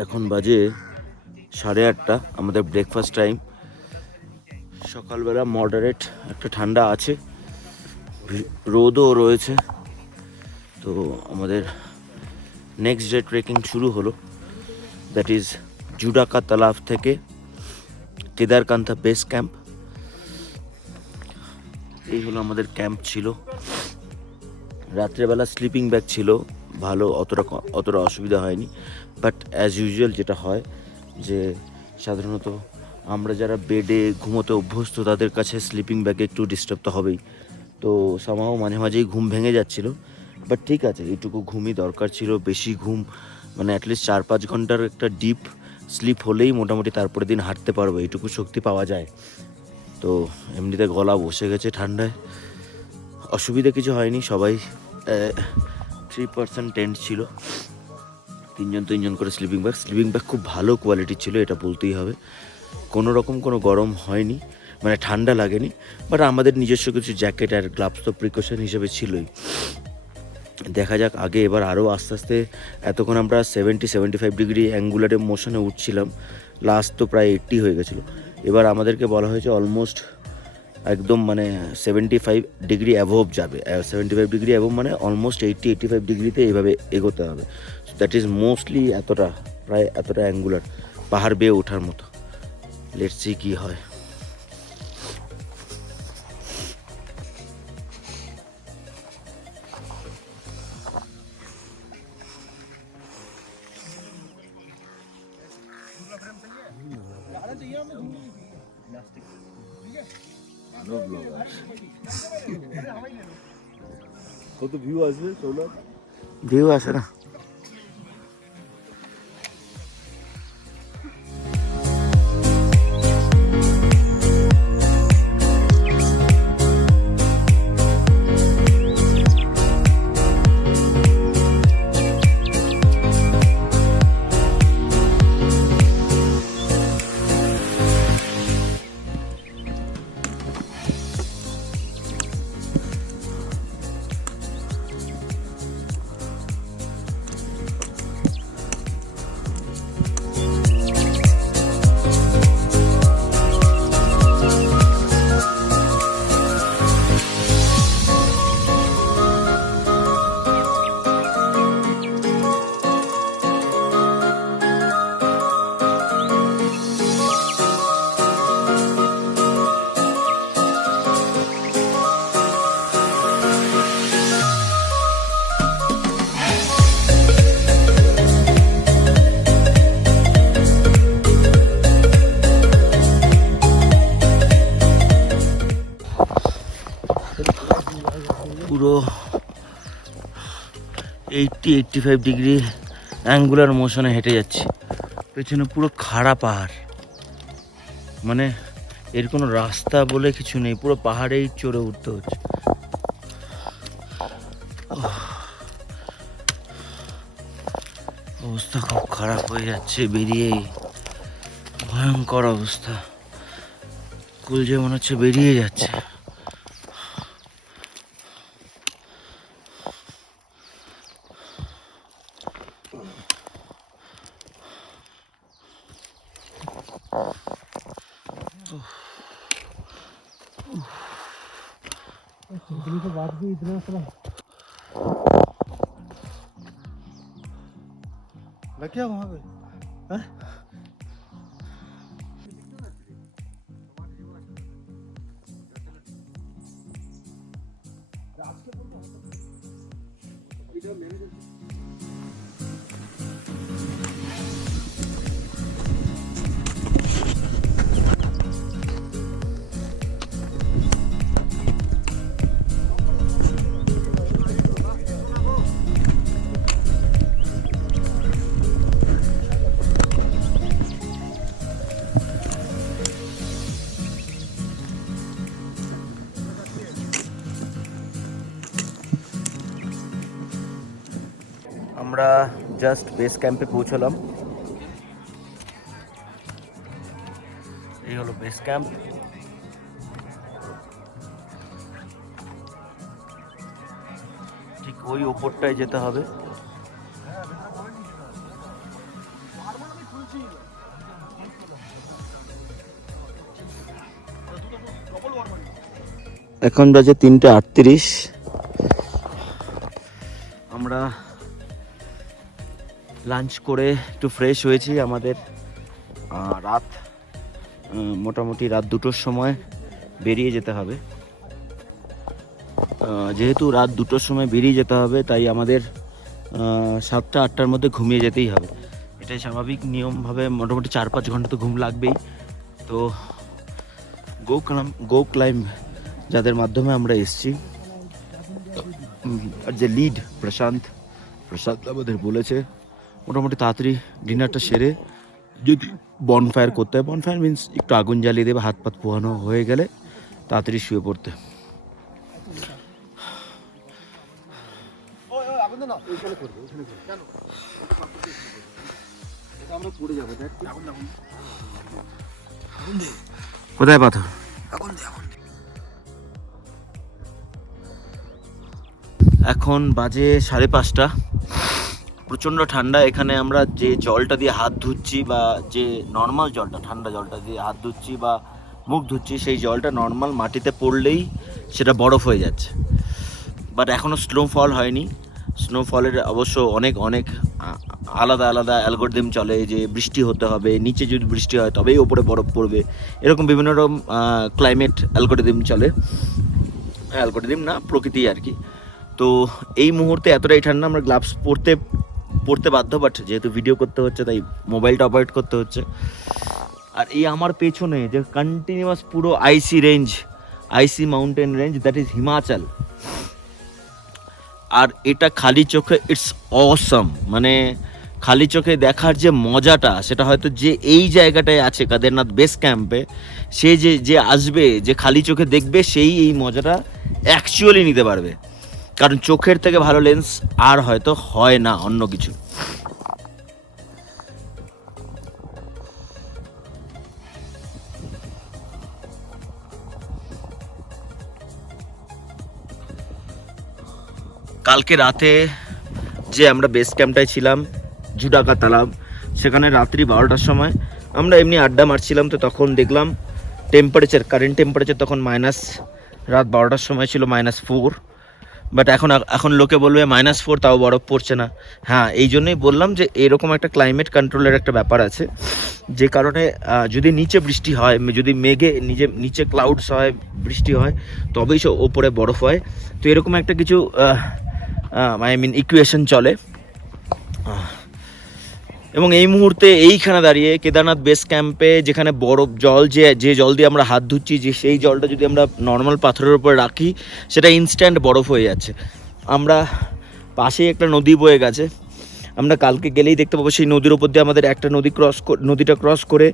এখন বাজে 8:30, আমাদের ব্রেকফাস্ট টাইম। সকালবেলা মডারেট একটা ঠান্ডা আছে, রোদও রয়েছে। তো আমাদের নেক্সট ডে ট্রেকিং শুরু হলো, দ্যাট ইজ জুডাকা তালাব থেকে কেদারকান্থা বেস ক্যাম্প। এই হলো আমাদের ক্যাম্প ছিল। রাত্রেবেলা স্লিপিং ব্যাগ ছিল, ভালো, অতটা অসুবিধা হয়নি। বাট অ্যাজ ইউজুয়াল যেটা হয় যে সাধারণত আমরা যারা বেডে ঘুমোতে অভ্যস্ত তাদের কাছে স্লিপিং ব্যাগে একটু ডিস্টার্ব তো হবেই। তো সামহাও মাঝে মাঝেই ঘুম ভেঙে যাচ্ছিল। বাট ঠিক আছে, এইটুকু ঘুমই দরকার ছিল। বেশি ঘুম মানে অ্যাটলিস্ট 4-5 ঘন্টার একটা ডিপ স্লিপ হলেই মোটামুটি তারপরের দিন হাঁটতে পারবো, এইটুকু শক্তি পাওয়া যায়। তো এমনিতে গলা বসে গেছে ঠান্ডায়, অসুবিধা কিছু হয়নি। সবাই 3% টেন্ট ছিল, 3জন করে স্লিপিং ব্যাগ খুব ভালো কোয়ালিটির ছিল, এটা বলতেই হবে। কোনো রকম কোনো গরম হয়নি, মানে ঠান্ডা লাগেনি। বাট আমাদের নিজস্ব কিছু জ্যাকেট আর গ্লাভস তো প্রিকশন হিসেবে ছিলই। দেখা যাক আগে এবার আরও আস্তে আস্তে। এতক্ষণ আমরা 70-75 ডিগ্রি অ্যাঙ্গুলারে মোশনে উঠছিলাম, লাস্ট তো প্রায় 80 হয়ে গেছিলো। এবার আমাদেরকে বলা হয়েছে অলমোস্ট একদম মানে 75 ডিগ্রি অ্যাভোভ যাবে। 75 ডিগ্রি অ্যাভোভ মানে অলমোস্ট 80-85 ডিগ্রিতে এইভাবে এগোতে হবে। সো দ্যাট ইজ মোস্টলি প্রায় এতটা অ্যাঙ্গুলার, পাহাড় বেয়ে ওঠার মতো। লেটস সি কী হয়। কত ভিউ আসবে সোনার? ভিউ আসে না। পুরো 80-85 ডিগ্রি অ্যাঙ্গুলার মোশনে হেঁটে যাচ্ছি। পেছনে পুরো খাড়া পাহাড়, মানে এর কোনো রাস্তা বলে কিছু নেই, পুরো পাহাড়েই চড়ে উঠতে হচ্ছে। অবস্থা খুব খারাপ হয়ে যাচ্ছে বেরিয়েই, ভয়ঙ্কর অবস্থা। কুল যে মনে হচ্ছে বেরিয়ে যাচ্ছে। तो बात भी इतना सारा लग गया वहाँ पे हैं? আমরা জাস্ট বেস ক্যাম্পে পৌঁছলাম। এই হলো বেস ক্যাম্প। ঠিক ওই ওপরটায় যেতে হবে। এখন বাজে 3:38। আমরা লাঞ্চ করে একটু ফ্রেশ হয়েছি। আমাদের রাত মোটামুটি রাত 2টোর সময় বেরিয়ে যেতে হবে। যেহেতু রাত 2টোর সময় বেরিয়ে যেতে হবে, তাই আমাদের 7টা-8টার মধ্যে ঘুমিয়ে যেতেই হবে। এটাই স্বাভাবিক নিয়মভাবে। মোটামুটি 4-5 ঘন্টা তো ঘুম লাগবেই। তো গো ক্লাইম্ব যাদের মাধ্যমে আমরা এসছি, আর যে লিড প্রশান্ত আমাদের বলেছে মোটামুটি তাড়াতাড়ি ডিনারটা সেরে যদি বনফায়ার করতে হয়, বনফায়ার মিন্স একটু আগুন জ্বালিয়ে দেবে, হাত পাত পোহানো হয়ে গেলে তাড়াতাড়ি শুয়ে পড়তে। কোথায় পাথর? এখন বাজে 5:30। প্রচণ্ড ঠান্ডা। এখানে আমরা যে জলটা দিয়ে হাত ধুচ্ছি, বা যে নর্মাল জলটা, ঠান্ডা জলটা দিয়ে হাত ধুচ্ছি বা মুখ ধুচ্ছি, সেই জলটা নর্মাল মাটিতে পড়লেই সেটা বরফ হয়ে যাচ্ছে। বাট এখনও স্নোফল হয়নি। স্নোফলের অবশ্য অনেক আলাদা আলাদা অ্যালগোরিদম চলে, যে বৃষ্টি হতে হবে, নিচে যদি বৃষ্টি হয় তবেই ওপরে বরফ পড়বে, এরকম বিভিন্ন রকম ক্লাইমেট অ্যালগোরিদম চলে। অ্যালগোরিদম না, প্রকৃতি আর কি। তো এই মুহূর্তে এতটাই ঠান্ডা, আমরা গ্লাভস পরতে বাধ্য। বাট যেহেতু ভিডিও করতে হচ্ছে, তাই মোবাইলটা অপারেট করতে হচ্ছে। আর এই আমার পেছনে যে কন্টিনিউয়াস পুরো icy mountain range, that is Himachal. আর এটা খালি চোখে ইটস অসম, মানে খালি চোখে দেখার যে মজাটা, সেটা হয়তো যে এই জায়গাটায় আছে কেদারনাথ বেস ক্যাম্পে, সে যে আসবে, যে খালি চোখে দেখবে, সেই এই মজাটা অ্যাকচুয়ালি নিতে পারবে। কারণ চোখের থেকে ভালো লেন্স আর হয়তো হয় না অন্য কিছু। কালকে রাতে যে আমরা বেস ক্যাম্পটায় ছিলাম, জুডাকা তালাব, সেখানে রাত্রি 12টার সময় আমরা এমনি আড্ডা মারছিলাম। তো তখন দেখলাম কারেন্ট টেম্পারেচার তখন রাত 12টার সময় ছিল -4। বাট এখন লোকে বলবে -4, তাও বরফ পড়ছে না। হ্যাঁ, এই জন্যই বললাম যে এরকম একটা ক্লাইমেট কন্ট্রোলের একটা ব্যাপার আছে, যে কারণে যদি নিচে বৃষ্টি হয়, যদি মেঘে নিচে ক্লাউডস হয়, বৃষ্টি হয়, তবেই ওপরে বরফ হয়। তো এরকম একটা কিছু ইকুয়েশন চলে। এবং এই মুহূর্তে এইখানে দাঁড়িয়ে কেদারনাথ বেস ক্যাম্পে, যেখানে বরফ জল, যে জল দিয়ে আমরা হাত ধুচ্ছি, যে সেই জলটা যদি আমরা নর্মাল পাথরের উপর রাখি, সেটা ইনস্ট্যান্ট বরফ হয়ে যাচ্ছে। আমরা পাশেই একটা নদী বয়ে গেছে, আমরা কালকে গেলেই দেখতে পাবো সেই নদীর উপর দিয়ে আমাদের একটা নদীটা ক্রস করে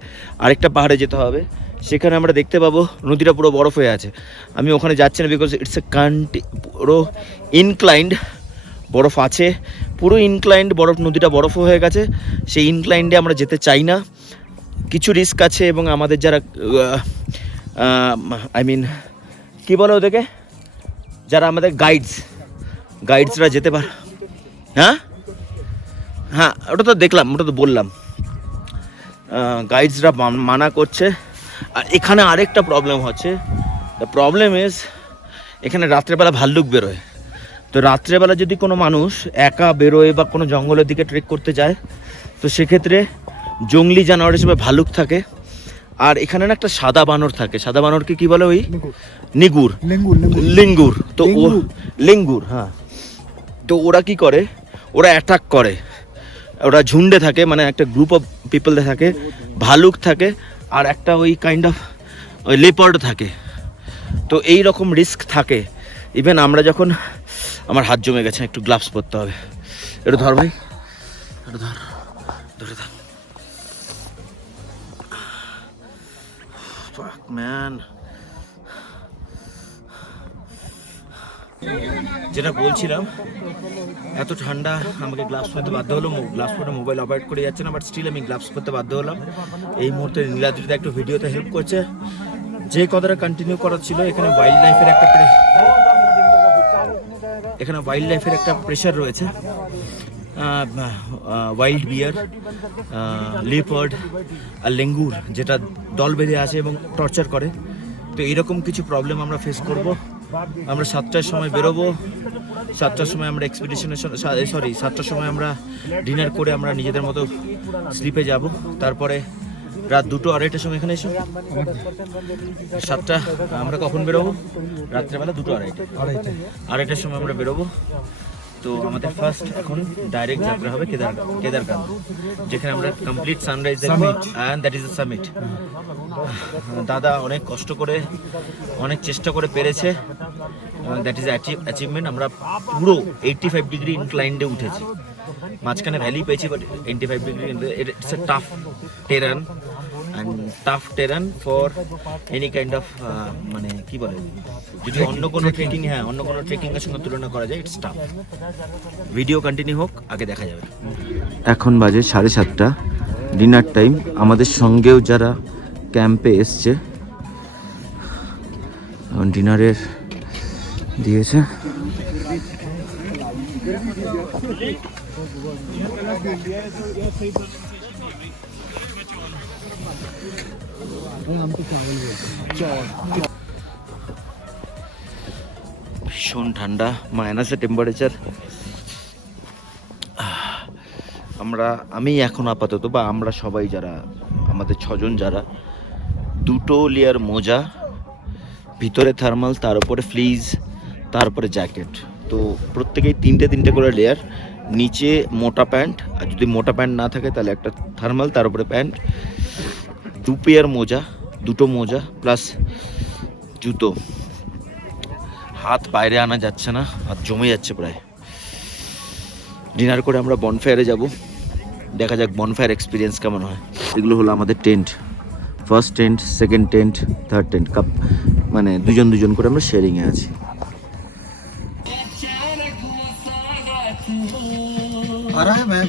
আরেকটা পাহাড়ে যেতে হবে। সেখানে আমরা দেখতে পাবো নদীটা পুরো বরফ হয়ে আছে। আমি ওখানে যাচ্ছি না, বিকজ ইটস পুরো ইনক্লাইন্ড, বরফ আছে, পুরো ইনক্লাইন্ড বরফ, নদীটা বরফ হয়ে গেছে। সেই ইনক্লাইন্ডে আমরা যেতে চাই না, কিছু রিস্ক আছে। এবং আমাদের যারা কী বলে ওদেরকে, যারা আমাদের গাইডসরা যেতে পারে। হ্যাঁ, ওটা তো দেখলাম, ওটা তো বললাম, গাইডসরা মানা করছে। আর এখানে আরেকটা প্রবলেম হচ্ছে, দ্য প্রবলেম ইজ এখানে রাত্রেবেলা ভাল্লুক বেরোয়। তো রাত্রেবেলা যদি কোনো মানুষ একা বেরোয় বা কোনো জঙ্গলের দিকে ট্রেক করতে যায়, তো সেক্ষেত্রে জঙ্গলি জানোয়ার হিসেবে ভাল্লুক থাকে। আর এখানে না একটা সাদা বানর থাকে। সাদা বানরকে কি বলে? ওই লিঙ্গুর। তো লিঙ্গুর, হ্যাঁ। তো ওরা কি করে, ওরা অ্যাটাক করে, ওরা ঝুন্ডে থাকে, মানে একটা গ্রুপ অফ পিপলে থাকে। ভালুক থাকে, আর একটা ওই কাইন্ড অফ ওই লেপার্ড থাকে। তো এই রকম রিস্ক থাকে। ইভেন আমরা যখন, আমার হাত জমে গেছে, একটু গ্লাভস পরতে হবে। একটু ধর ভাই, একটু ধরে থাক। ম্যান, যেটা বলছিলাম, এত ঠান্ডা, আমাকে গ্লাভস পরতে বাধ্য হলো। গ্লাভস পরে মোবাইল অপারেট করে যাচ্ছে না, বাট স্টিল আমি গ্লাভস পরতে বাধ্য হলাম। এই মুহূর্তে নীলাদ্রিতে একটু ভিডিওতে হেল্প করছে। যে কথাটা কন্টিনিউ করার ছিল, এখানে ওয়াইল্ড লাইফের একটা প্রেশার রয়েছে। ওয়াইল্ড বিয়ার, লেপার্ড আর লেঙ্গুর, যেটা দল বেঁধে আছে এবং টর্চার করে। তো এইরকম কিছু প্রবলেম আমরা ফেস করব। আমরা 7টার সময় বেরোবো। 7টার সময় আমরা এক্সপিডিশনের 7টার সময় আমরা ডিনার করে আমরা নিজেদের মতো স্লিপে যাব। তারপরে রাত 2টো 2:30টার সময় এখানে এসো। 7টা আমরা কখন বেরোবো? রাত্রেবেলা 2টো 2:30টার সময় আমরা বেরোবো। তো আমাদের ফার্স্ট এখন ডাইরেক্ট যাত্রা হবে কেদারকান্দ, যেখানে আমরা কমপ্লিট সানরাইজ দেখব, and that is the summit. দাদা অনেক কষ্ট করে, অনেক চেষ্টা করে পেরেছে, দ্যাট ইজ অ্যাচিভমেন্ট। আমরা পুরো 85 ডিগ্রি ইনক্লাইন্ডে উঠেছি, মাঝখানে ভ্যালি পেয়েছি, but 85 degree it's a tough Terran, and tough Terran for any kind of মানে কি বলে, যদি অন্য কোনো ট্রেকিং, অন্য কোনো ট্রেকিংয়ের সঙ্গে তুলনা করা যায়, ইটস টাফ। ভিডিও কন্টিনিউ হোক, আগে দেখা যাবে। এখন বাজে 7:30, ডিনার টাইম। আমাদের সঙ্গেও যারা ক্যাম্পে এসছে এখন ডিনারের দিয়েছে। ভীষণ ঠান্ডা, মাইনাসের টেম্পারেচার। আমি এখন আপাতত, বা আমরা সবাই যারা, আমাদের 6জন যারা, 2টো লেয়ার মোজা, ভিতরে থার্মাল, তার উপরে ফ্লিজ, তারপরে জ্যাকেট। তো প্রত্যেকেই 3টে করে লেয়ার, নিচে মোটা প্যান্ট, আর যদি মোটা প্যান্ট না থাকে তাহলে একটা থার্মাল, তার উপরে প্যান্ট, 2 পেয়ার মোজা, 2টো মোজা প্লাস জুতো। হাত বাইরে আনা যাচ্ছে না, হাত জমে যাচ্ছে প্রায়। ডিনার করে আমরা বনফায়ারে যাব, দেখা যাক বনফায়ার এক্সপিরিয়েন্স কেমন হয়। এগুলো হলো আমাদের tent, first tent, second tent, third tent, cup মানে দুজন করে আমরা শেয়ারিংয়ে আছি।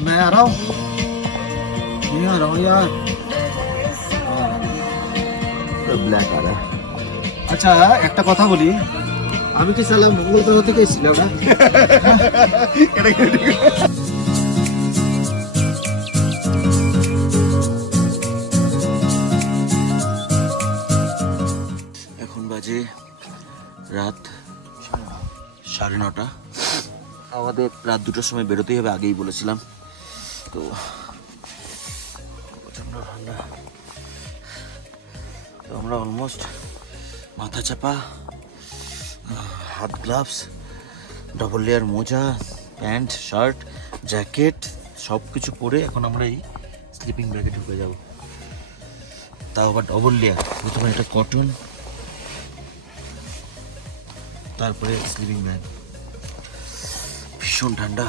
मैं आ रहा हूँ, नहीं आ रहा हूँ यार। ব্ল্যাক আর আচ্ছা একটা কথা বলি, আমি কি সালা মঙ্গলদা থেকে এসেছিলাম না? এখন বাজে রাত 9:30। আমাদের রাত 2টোর সময় বেরোতেই হবে, আগেই বলেছিলাম। তো প্রচণ্ড ঠান্ডা, তো আমরা অলমোস্ট মাথা চাপা, হাত গ্লাভস, ডবল লেয়ার মোজা, প্যান্ট, শার্ট, জ্যাকেট সব কিছু পরে এখন আমরা এই স্লিপিং ব্যাগে ঢুকে যাব। তাও আবার ডবল লেয়ার, প্রথমে একটা কটন, তারপরে স্লিপিং ব্যাগ। ভীষণ ঠান্ডা,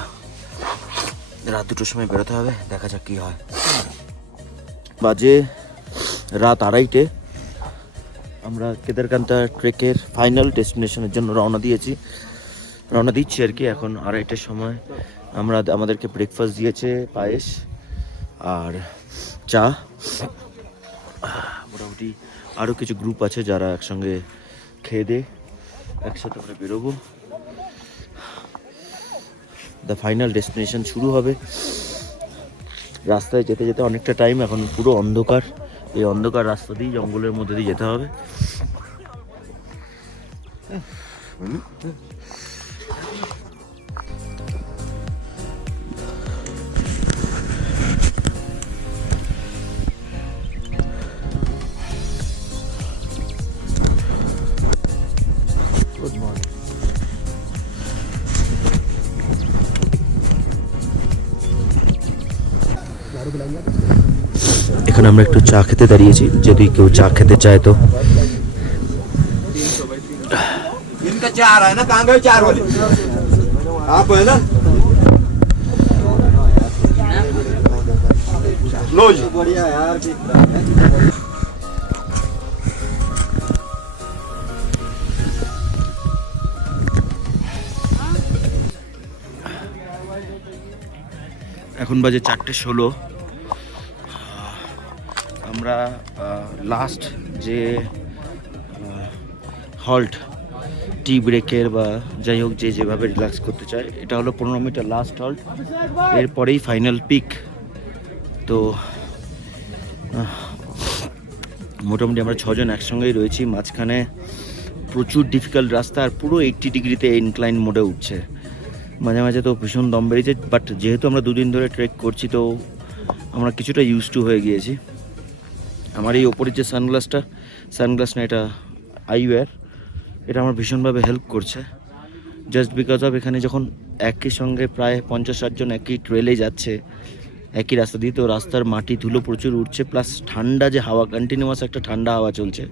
রাত 2টোর সময় বেরোতে হবে, দেখা যাক কী হয়। বাজে রাত 2:30, আমরা কেদারকান্তা ট্রেকের ফাইনাল ডেস্টিনেশনের জন্য রওনা দিচ্ছি আর কি। এখন 2:30টার সময় আমাদেরকে ব্রেকফাস্ট দিয়েছে, পায়েস আর চা। মোটামুটি আরও কিছু গ্রুপ আছে যারা একসঙ্গে খেয়ে দিয়ে একসাথে আমরা বেরোবো। দ্য ফাইনাল ডেস্টিনেশন শুরু হবে। রাস্তায় যেতে যেতে অনেকটা টাইম, এখন পুরো অন্ধকার, এই অন্ধকার রাস্তা দিয়ে, জঙ্গলের মধ্যে দিয়ে যেতে হবে। এখানে আমরা একটু চা খেতে দাঁড়িয়েছি, যদি কেউ চা খেতে চায় তো। इनका 4 है ना, कहाँ गए 4 वाले? आप है ना, लो जी। बढ़िया यार। এখন বাজে 4:16। আমরা লাস্ট যে হল্ট, টি ব্রেকের বা যাই হোক, যেভাবে রিল্যাক্স করতে চায়, এটা হলো 15 মিটার লাস্ট হল্ট, এরপরেই ফাইনাল পিক। তো মোটামুটি আমরা 6জন একসঙ্গেই রয়েছি। মাঝখানে প্রচুর ডিফিকাল্ট রাস্তা, আর পুরো 80 ডিগ্রিতে ইনক্লাইন মোডে উঠছে। মাঝে মাঝে তো ভীষণ দম বেরিয়েছে, বাট যেহেতু আমরা দুদিন ধরে ট্রেক করছি তো আমরা কিছুটা ইউজ টু হয়ে গিয়েছি। আমার এই ওপরের যে সানগ্লাস না, এটা আইওয়্যার, এটা আমার ভীষণভাবে হেল্প করছে। জাস্ট বিকজ অফ এখানে যখন একই সঙ্গে প্রায় 50-60 জন একই ট্রেলে যাচ্ছে, একই রাস্তা দিয়ে, তো রাস্তার মাটি ধুলো প্রচুর উঠছে, প্লাস ঠান্ডা যে হাওয়া, কন্টিনিউয়াস একটা ঠান্ডা হাওয়া চলছে,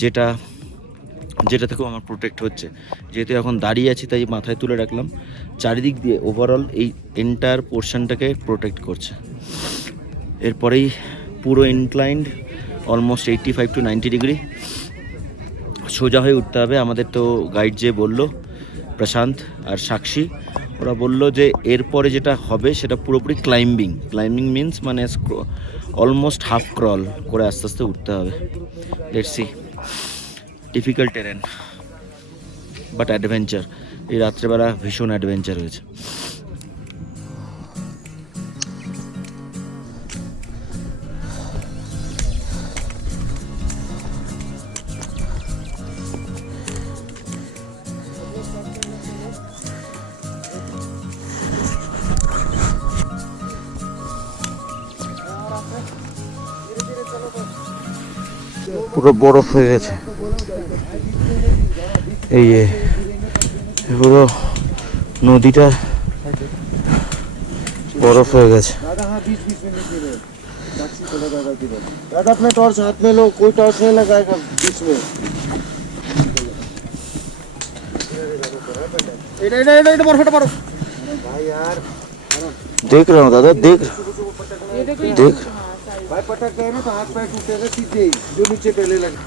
যেটা থেকেও আমার প্রোটেক্ট হচ্ছে। যেহেতু এখন দাঁড়িয়ে আছি তাই মাথায় তুলে রাখলাম, চারিদিক দিয়ে ওভারঅল এই এন্টায়ার পোর্শনটাকে প্রোটেক্ট করছে। এরপরেই পুরো ইনক্লাইন্ড অলমোস্ট 85 to 90 ডিগ্রি সোজা হয়ে উঠতে হবে। আমাদের তো গাইড যে বলল, প্রশান্ত আর সাক্ষী, ওরা বলল যে এরপরে যেটা হবে সেটা পুরোপুরি ক্লাইম্বিং মিন্স মানে অলমোস্ট হাফ ক্রল করে আস্তে আস্তে উঠতে হবে। Let's see, difficult terrain but adventure. এই রাত্রেবেলা ভীষণ অ্যাডভেঞ্চার হয়েছে। পুরো বরফ হয়ে গেছে, এই যে পুরো নদীটা বরফ হয়ে গেছে। दादा हाँ बीच बीच में नीचे रहे, टैक्सी चला दादा की तरफ। दादा अपने टॉर्च हाथ में लो, कोई टॉर्च नहीं लगाएगा बीच में। इधर बर्फ मारो भाई यार, देख रहा हूँ दादा, देख भाई पटक गए ना तो हाथ पैर टूटेगा सीधे ही, जो नीचे पहले लगे।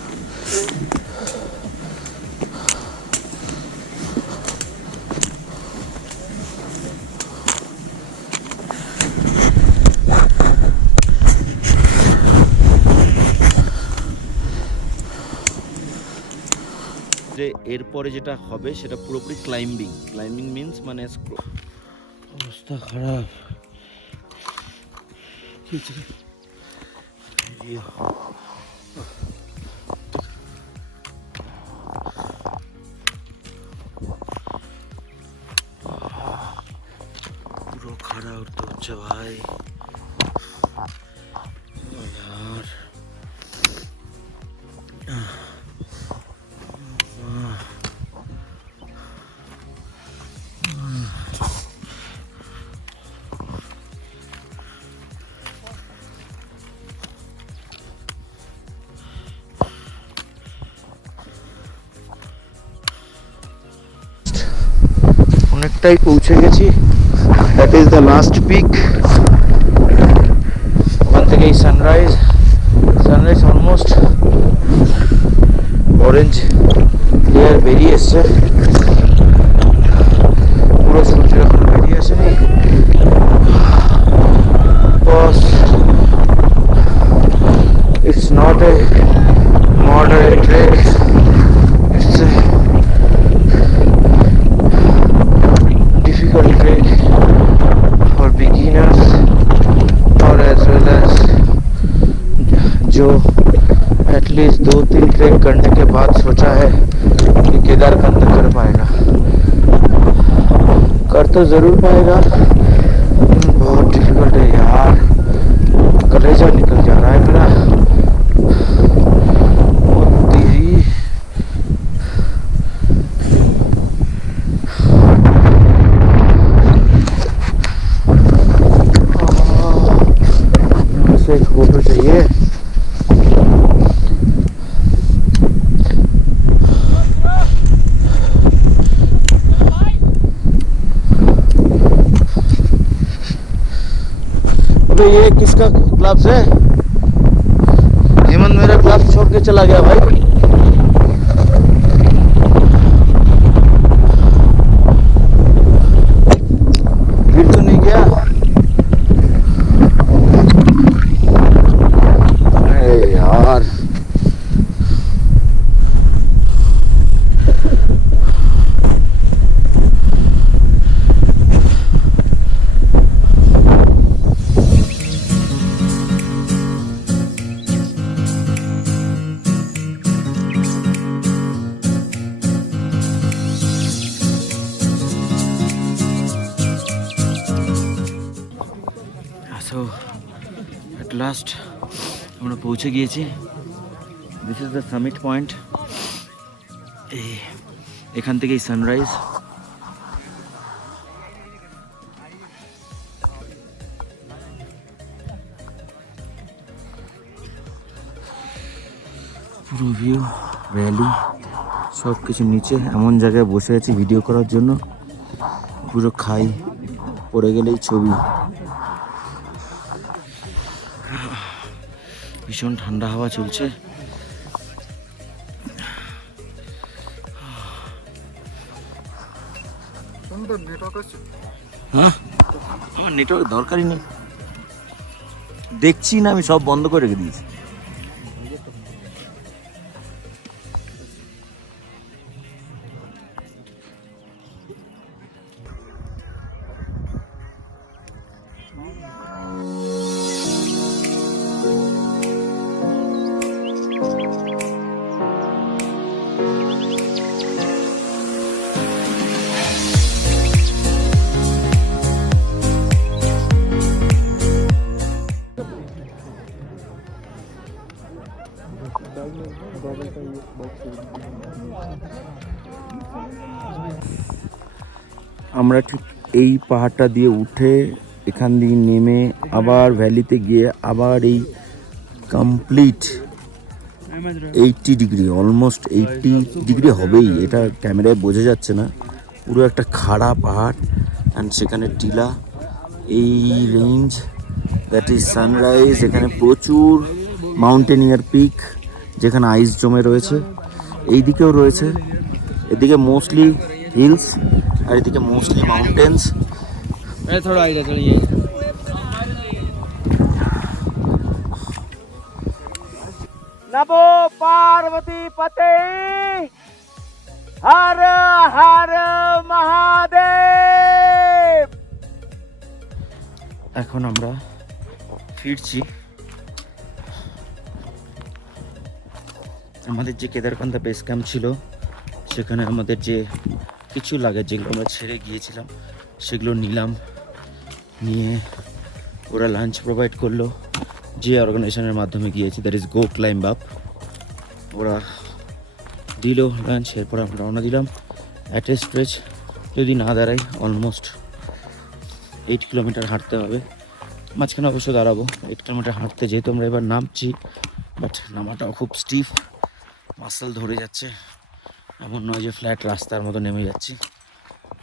যে এরপরে যেটা হবে সেটা পুরোপুরি ক্লাইম্বিং মিন্স মানে অবস্থা খারাপ। পুরো খাড়া উঠতে হচ্ছে ভাই। यार অনেকটাই পৌঁছে গেছি। That is the last peak. ওখান থেকে এই সানরাইজ অলমোস্ট অরেঞ্জ লেয়ার বেরিয়ে এসছে, পুরো সূর্য এখনো বেরিয়ে আসেনি। Boss, it's not a moderate trek, it's a difficult trek for beginners or as well as जो एटलीस्ट 2-3 ट्रेक करने के बाद सोचा है कि केदारकंद कर पाएगा, कर तो जरूर पाएगा। बहुत डिफिकल्ट है यार, कलेजा निकल जा रहा है मेरा। एक फोटो चाहिए। अबे ये किसका ग्लव्स है? हेमंत मेरा ग्लव्स छोड़ के चला गया भाई। गिर तो नहीं गया? यार সো অ্যাট লাস্ট আমরা পৌঁছে গিয়েছি। This is the summit point. এখান থেকেই সানরাইজ। পুরো ভিউ, ভ্যালি সব কিছু নিচে। এমন জায়গায় বসে আছি ভিডিও করার জন্য, পুরো খাই পড়ে গেলেই ছবি। ভীষণ ঠান্ডা হাওয়া চলছে। হ্যাঁ, আমার নেটওয়ার্ক দরকারই নেই, দেখছি না, আমি সব বন্ধ করে রেখে দিয়েছি। আমরা ঠিক এই পাহাড়টা দিয়ে উঠে এখান দিয়ে নেমে আবার ভ্যালিতে গিয়ে আবার এই কমপ্লিট 80 ডিগ্রি, অলমোস্ট 80 ডিগ্রি হবেই, এটা ক্যামেরায় বোঝা যাচ্ছে না। পুরো একটা খাড়া পাহাড় অ্যান্ড সেখানে টিলা, এই রেঞ্জ দ্যাট ইজ সানরাইজ। এখানে প্রচুর মাউন্টেনিয়ার পিক যেখানে আইস জমে রয়েছে, এই দিকেও রয়েছে। এদিকে মোস্টলি হিলস আর এদিকে মোস্টলি মাউন্টেন্স। थोड़ा इधर चलिए। नमो पार्वती पते, हर हर महादेव। এখন আমরা ফিরছি। আমাদের যে কেদারকান্দা বেস ক্যাম্প ছিল সেখানে আমাদের যে কিছু লাগে যেগুলো আমরা ছেড়ে গিয়েছিলাম সেগুলো নিলাম, নিয়ে ওরা লাঞ্চ প্রোভাইড করলো। যে অর্গানাইজেশনের মাধ্যমে গিয়েছি, that is go climb up, ওরা দিল লাঞ্চ। এরপর আমরা রওনা দিলাম। অ্যাট এ স্ট্রেচ যদি না দাঁড়াই অলমোস্ট 8 কিলোমিটার হাঁটতে হবে। মাঝখানে অবশ্য দাঁড়াবো। 8 কিলোমিটার হাঁটতে যেহেতু আমরা এবার নামছি, বাট নামাটাও খুব স্টিফ, মাসল ধরে যাচ্ছে। এমন নয় যে ফ্ল্যাট রাস্তার মতো নেমে যাচ্ছি।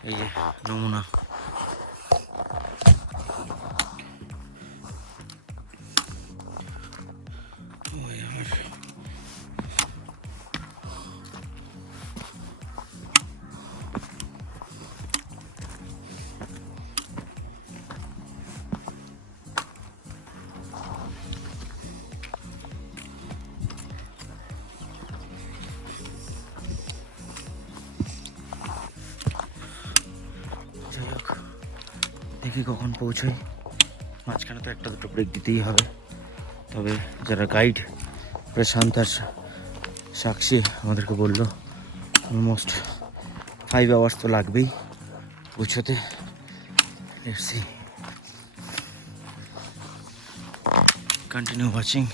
এই যে নমুনা। দেখি কখন পৌঁছাই। মাঝখানে তো একটা দুটো ব্রেক দিতেই হবে। তবে যারা গাইড প্রশান্ত আর সাক্ষী আমাদেরকে বললো অলমোস্ট 5 আওয়ার্স তো লাগবেই পৌঁছতে। Let's see, continue watching.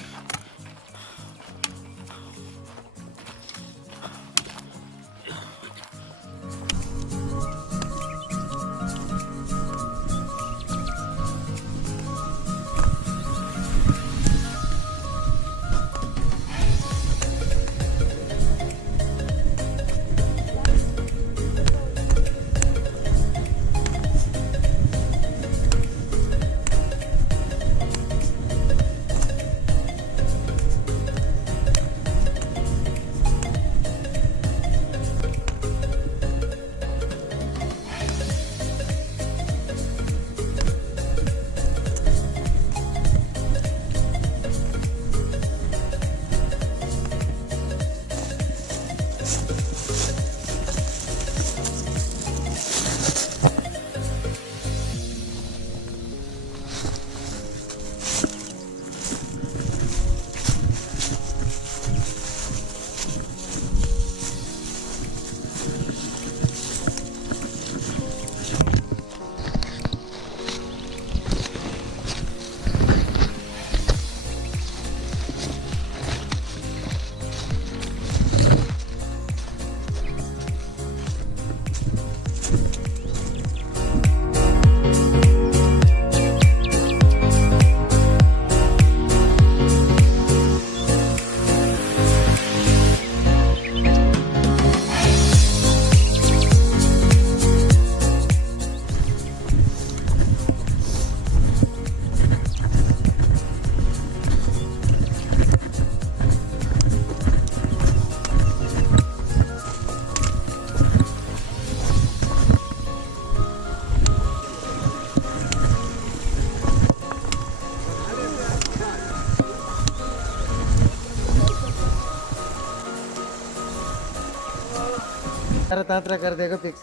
अरे तांत्रा कर देगा फिक्स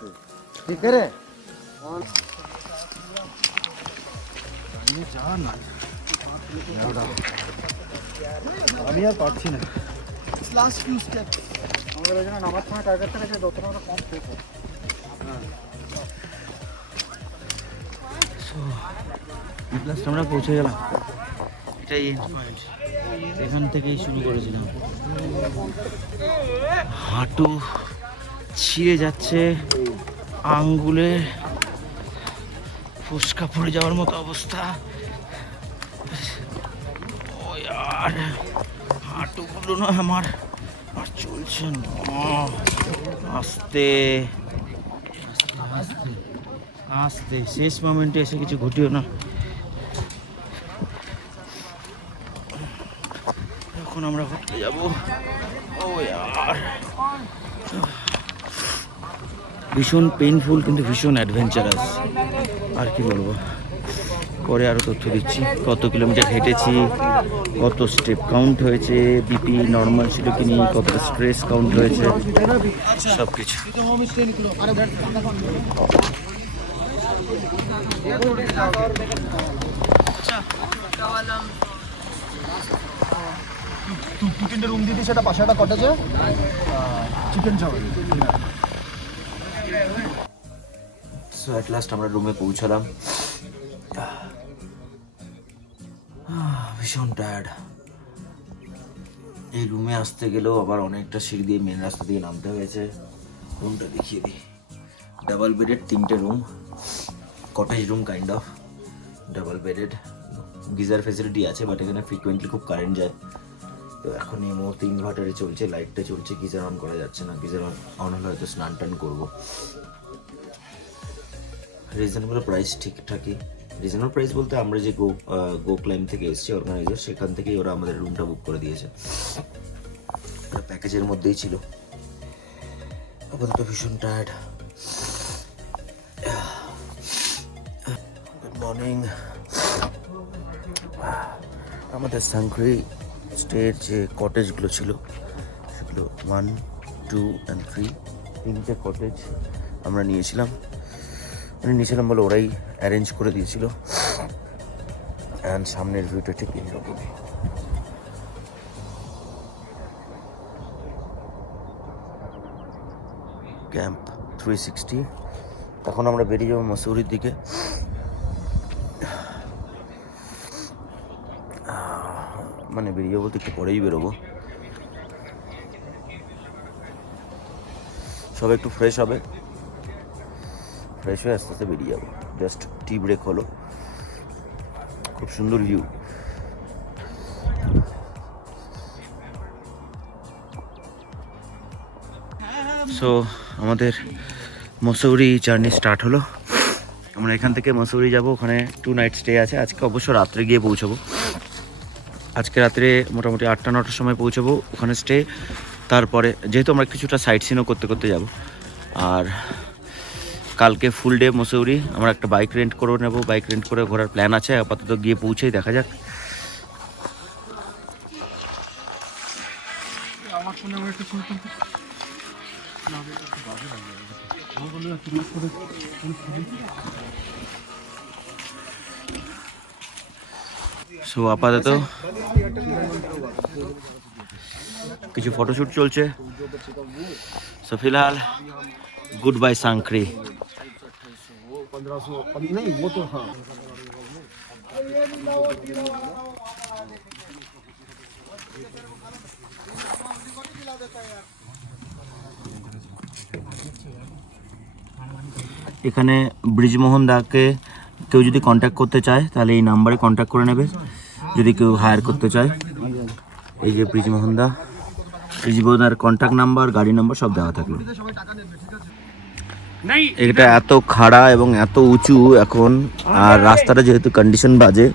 ठीक है रे আমি আর পারছি না লাস্ট ফিউ স্টেপ আমাদের এখানে নামার সময় টার্গেট থেকে যে যতটা কম স্টেপ লাস্ট আমরা পৌঁছে গেলাম এটাই এন্ড পয়েন্ট এখান থেকেই শুরু করেছিলাম হাঁটু ছিঁড়ে যাচ্ছে আঙ্গুলে ফুসকা পড়ে যাওয়ার মতো অবস্থা ও আর হাঁটুগুলো না আমার আর চলছে না আস্তে আস্তে আস্তে শেষ মোমেন্টে এসে কিছু ঘটিও না এখন আমরা ঘুরতে যাবো ও আর ভীষণ পেইনফুল কিন্তু ভীষণ অ্যাডভেঞ্চারাস আর কি বলবো পরে আরও তথ্য দিচ্ছি কত কিলোমিটার হেঁটেছি কত স্টেপ কাউন্ট হয়েছে বিপি নর্মাল ছিল কি নি কতটা স্ট্রেস কাউন্ট হয়েছে সব কিছু দু তিনটে রুম দিদি সেটা পাশে একটা কটেজে চিকেন চাওয়াল সো অ্যাট লাস্ট আমরা রুমে পৌঁছালাম ভীষণ টায়ার্ড এই রুমে আসতে গেলেও আবার অনেকটা সিঁড়ি দিয়ে মেন রাস্তা দিয়ে নামতে হয়েছে রুমটা দেখিয়ে দিই ডাবল বেডেড 3টে room cottage room kind of double bedded geyser facility আছে বাট এখানে ফ্রিকুয়েন্টলি খুব কারেন্ট যায় তো এখন এই মুহূর্তে ইনভার্টারে চলছে লাইটটা চলছে গিজার অন করা যাচ্ছে না গিজার অন হলে হয়তো স্নান টান করবো রিজনেবল প্রাইস ঠিকঠাকই রিজনেবল প্রাইস বলতে আমরা যে গো ক্লাইম থেকে এসেছি অর্গানাইজার সেখান থেকেই ওরা আমাদের রুমটা বুক করে দিয়েছে প্যাকেজের মধ্যেই ছিল আপাতত ভীষণ টায়ার্ড গুড মর্নিং আমাদের সাংক্রি স্টের যে কটেজগুলো ছিল সেগুলো 1, 2 and 3 3টে কটেজ আমরা নিয়েছিলাম বলে ওরাই অ্যারেঞ্জ করে দিয়েছিল অ্যান্ড সামনের ভিউটা ঠিক এইরকম ক্যাম্প 360 এখন আমরা বেরিয়ে যাবো মসুরির দিকে মানে বেরিয়ে যাবো বলতে একটু পরেই বেরোবো সবাই একটু ফ্রেশ হবে ফ্রেশ হয়ে আস্তে আস্তে বেরিয়ে যাবো জাস্ট টি ব্রেক হলো খুব সুন্দর ভিউ সো আমাদের মসৌরি জার্নি স্টার্ট হলো আমরা এখান থেকে মসৌরি যাব ওখানে 2 নাইট স্টে আছে আজকে অবশ্য রাত্রে গিয়ে পৌঁছাবো আজকে রাত্রে মোটামুটি 8টা-9টার সময় পৌঁছাবো ওখানে স্টে তারপরে যেহেতু আমরা কিছুটা সাইট সিনও করতে করতে যাব আর কালকে ফুল ডে মসৌরি আমরা একটা বাইক রেন্ট করে নেব বাইক রেন্ট করে ঘোরার প্ল্যান আছে আপাতত গিয়ে পৌঁছেই দেখা যাক সো আপাতত কিছু ফটোশ্যুট চলছে সো ফিলহাল गुड बाय सांक्री नहीं वो तो हाँ এখানে ব্রিজমোহন দাকে কেউ যদি কন্ট্যাক্ট করতে চায় তাহলে এই নাম্বারে কন্ট্যাক্ট করে নেবে যদি কেউ হায়ার করতে চায় এই যে ব্রিজমোহন দা ব্রিজমোহনদার কন্ট্যাক্ট নাম্বার গাড়ি নাম্বার সব দেওয়া থাকলো এটা এত খাড়া এবং এত উঁচু এখন আর রাস্তাটা যেহেতু কন্ডিশন বাজে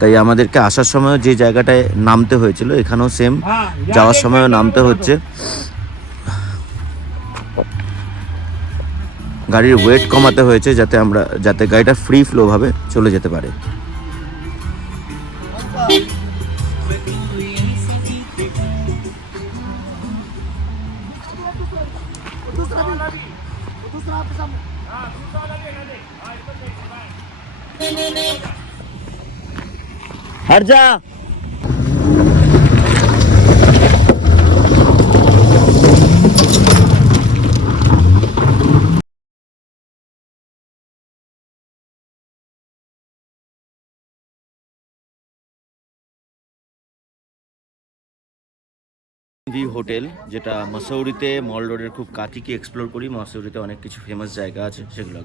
তাই আমাদেরকে আসার সময় যে জায়গাটায় নামতে হয়েছিল এখানেও সেম যাওয়ার সময়ও নামতে হচ্ছে গাড়ির ওয়েট কমাতে হয়েছে যাতে গাড়িটা ফ্রি ফ্লো ভাবে চলে যেতে পারে हट जा। ভি হোটেল, যেটা মাসৌরিতে মল রোডের খুব কাছে, কি এক্সপ্লোর করি। মাসৌরিতে অনেক কিছু ফেমাস জায়গা আছে, সেগুলো